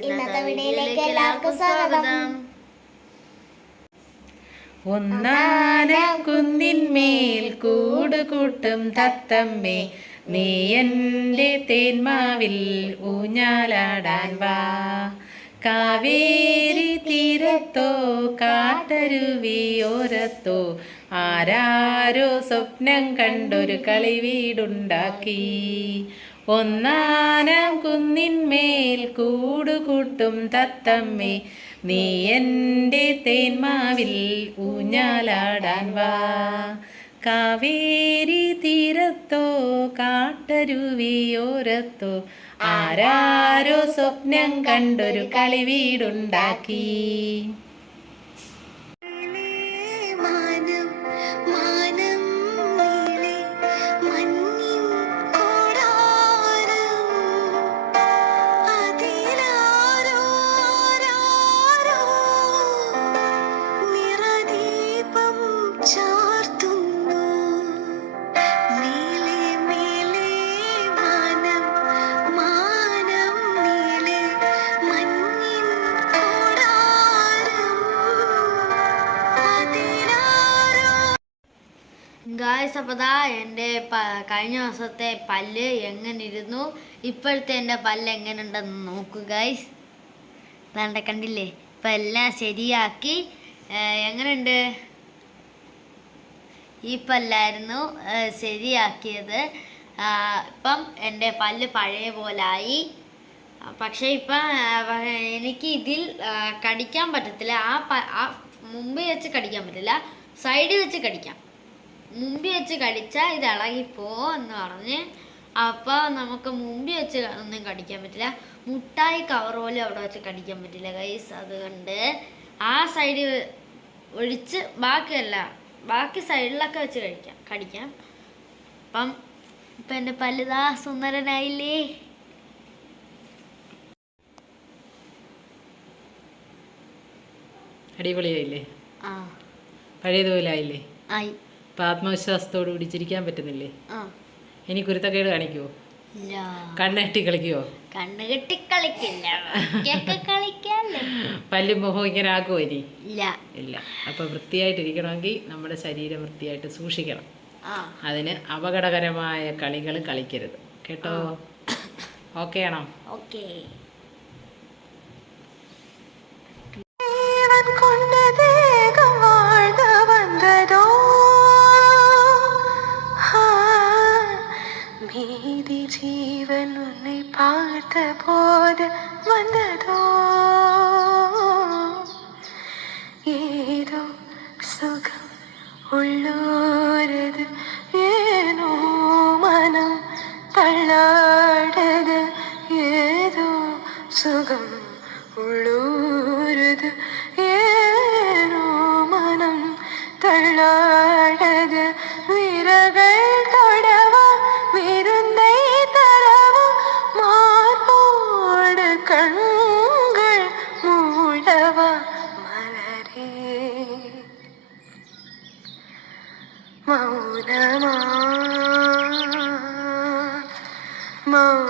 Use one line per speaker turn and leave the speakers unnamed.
ഇന്നത്തെ വീഡിയോയിലേക്ക് എല്ലാവർക്കും സ്വാഗതം.
ഒന്നാന കുന്നിന്മേൽ കൂട് കൂട്ടും തത്തമ്മേ. നീ എന്റെ തേന്മാവിൽ ഊഞ്ഞാലാടാൻ വാ. കാവേരി തീരത്തോ കാട്ടരുവിയോരത്തോ ആരാരോ സ്വപ്നം കണ്ടൊരു കളി വീടുണ്ടാക്കി. ഒന്നാനം കുന്നിന്മേൽ കൂടുകൂട്ടും തത്തമ്മേ. നീ എന്റെ തേന്മാവിൽ ഊഞ്ഞാലാടാൻ വാ. കാവേരി തീരത്തോ കാട്ടരുവിയോരത്തോ. ആരാരോ സ്വപ്നം കണ്ടൊരു കളി വീടുണ്ടാക്കി.
Mine.
ഗായ്സ് അപ്പോൾ ദാ എന്റെ കഴിഞ്ഞ മാസത്തെ പല്ല് എങ്ങനെ ഇരുന്നു ഇപ്പോഴത്തെ എന്റെ പല്ല് എങ്ങനെ ഉണ്ടെന്ന് നോക്കൂ ഗായ്സ്. വേണ്ട കണ്ടില്ലേ? ഇപ്പം എല്ലാം ശരിയാക്കി. എങ്ങനെയുണ്ട് ഈ പല്ലായിരുന്നു ശരിയാക്കിയത്. ഇപ്പം എന്റെ പല്ല് പഴയ പോലായി. പക്ഷേ ഇപ്പം എനിക്ക് ഇതിൽ കടിക്കാൻ പറ്റത്തില്ല. ആ പ- ആ മുമ്പിൽ വെച്ച് കടിക്കാൻ പറ്റില്ല. സൈഡിൽ വെച്ച് കടിക്കാം. മുമ്പിൽ വെച്ച് കടിച്ചാൽ ഇത് ഇളകിപ്പോ എന്ന് പറഞ്ഞ്. അപ്പോൾ നമുക്ക് മുമ്പി വെച്ച് ഒന്നും കടിക്കാൻ പറ്റില്ല. മുട്ടായി കവർ പോലും അവിടെ വെച്ച് കടിക്കാൻ പറ്റില്ല ഗൈസ് അതുകൊണ്ട് ആ സൈഡ് ഒഴിച്ച് ബാക്കിയല്ല ബാക്കി സൈഡിലൊക്കെ വെച്ച് കഴിക്കാം കടിക്കാം. അപ്പം ഇപ്പം എന്റെ പല്ലുതാ സുന്ദരനായില്ലേ?
അടിപൊളിയായില്ലേ?
ആ.
പഴയതുപോലെ ആയില്ലേ
ആയി.
ഇപ്പം ആത്മവിശ്വാസത്തോട് കൂടി ചിരിക്കാൻ പറ്റുന്നില്ലേ? ഇനി കുരുത്തക്കേട് കാണിക്കുവോ? കണ്ണെട്ടി കളിക്കുവോ?
കണ്ണുകെട്ടി കളിക്കില്ല.
പല്ലും മുഖവും ഇങ്ങനെ ആക്കുമോ ഇനി?
ഇല്ല.
ഇല്ല. വൃത്തിയായിട്ടിരിക്കണമെങ്കിൽ നമ്മുടെ ശരീരം വൃത്തിയായിട്ട് സൂക്ഷിക്കണം. അതിന് അപകടകരമായ കളികൾ കളിക്കരുത്. കേട്ടോ? ഓക്കെ ആണോ?
ഓക്കേ.
மீதி ஜீவன் உன்னை பார்த்த போது வந்ததோ? ஏதோ சுகம் உள்ளூரது ஏனோ மனம் தள்ளாடது ஏதோ சுகம் உள்ளூரது. മൗനമാ മൗ